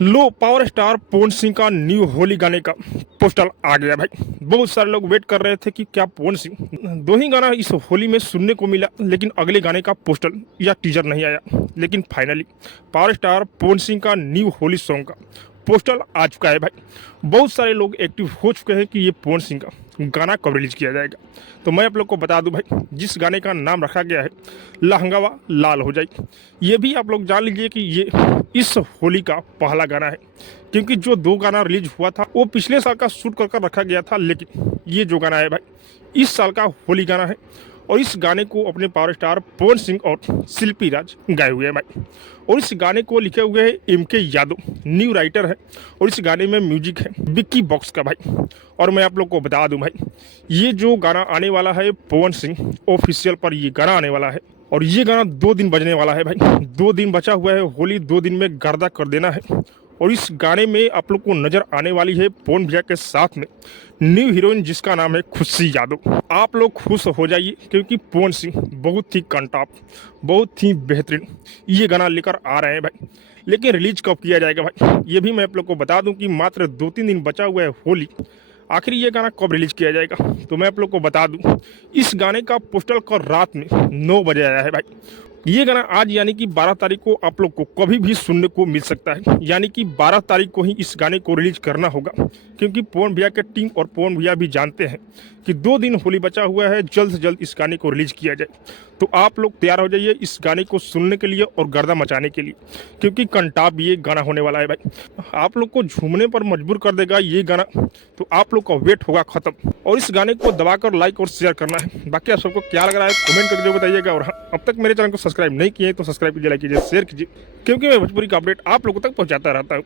Low power star Pawan Singh का new Holi गाने का पोस्टर आ गया भाई। बहुत सारे लोग वेट कर रहे थे कि क्या पवन सिंह दो ही गाना इस होली में सुनने को मिला, लेकिन अगले गाने का पोस्टर या टीजर नहीं आया। लेकिन finally power star Pawan Singh का न्यू होली सॉन्ग का पोस्टर आ चुका है भाई। बहुत सारे लोग एक्टिव हो चुके हैं कि ये पवन सिंह का गाना कब रिलीज किया जाएगा। तो मैं आप लोग को बता दूं भाई, जिस गाने का नाम रखा गया है लहंगावा लाल हो जाए, ये भी आप लोग जान लीजिए कि ये इस होली का पहला गाना है। क्योंकि जो दो गाना रिलीज हुआ था वो पिछले साल का शूट कर रखा गया था, लेकिन ये जो गाना है भाई इस साल का होली गाना है। और इस गाने को अपने पावर स्टार पवन सिंह और शिल्पी राज गाए हुए हैं भाई। और इस गाने को लिखे हुए हैं एम.के. यादव, न्यू राइटर है। और इस गाने में म्यूजिक है बिक्की बॉक्स का भाई। और मैं आप लोग को बता दूं भाई, ये जो गाना आने वाला है पवन सिंह ऑफिशियल पर ये गाना आने वाला है। और ये गाना 2 दिन बजने वाला है भाई। 2 दिन बचा हुआ है होली, 2 दिन में गर्दा कर देना है। और इस गाने में आप लोग को नजर आने वाली है पवन भैया के साथ में न्यू हीरोइन जिसका नाम है खुशी यादव। आप लोग खुश हो जाइए क्योंकि पवन सिंह बहुत ही कंटाप, बहुत ही बेहतरीन ये गाना लेकर आ रहे हैं भाई। लेकिन रिलीज कब किया जाएगा भाई, ये भी मैं आप लोग को बता दूं कि मात्र 2-3 दिन बचा हुआ है होली। आखिर ये गाना कब रिलीज किया जाएगा तो मैं आप लोग को बता दूं, इस गाने का पोस्टर कल रात में 9 बजे आया है भाई। ये गाना आज यानी कि 12 तारीख को आप लोग को कभी भी सुनने को मिल सकता है। यानी कि 12 तारीख को ही इस गाने को रिलीज करना होगा, क्योंकि पवन भैया के टीम और पवन भैया भी जानते हैं कि 2 दिन होली बचा हुआ है, जल्द से जल्द इस गाने को रिलीज किया जाए। तो आप लोग तैयार हो जाइए इस गाने को सुनने के लिए और गर्दा मचाने के लिए, क्योंकि कंटाप ये गाना होने वाला है भाई। आप लोग को झूमने पर मजबूर कर देगा ये गाना, तो आप लोग का वेट होगा खत्म। और इस गाने को दबाकर लाइक और शेयर करना है। बाकी आप सबको क्या लग रहा है कमेंट करके बताइएगा। और हाँ, अब तक मेरे चैनल को सब्सक्राइब नहीं किए तो सब्सक्राइब कीजिए, लाइक कीजिए, शेयर कीजिए, क्योंकि मैं भोजपुरी का अपडेट आप लोगों तक पहुंचाता रहता हूँ।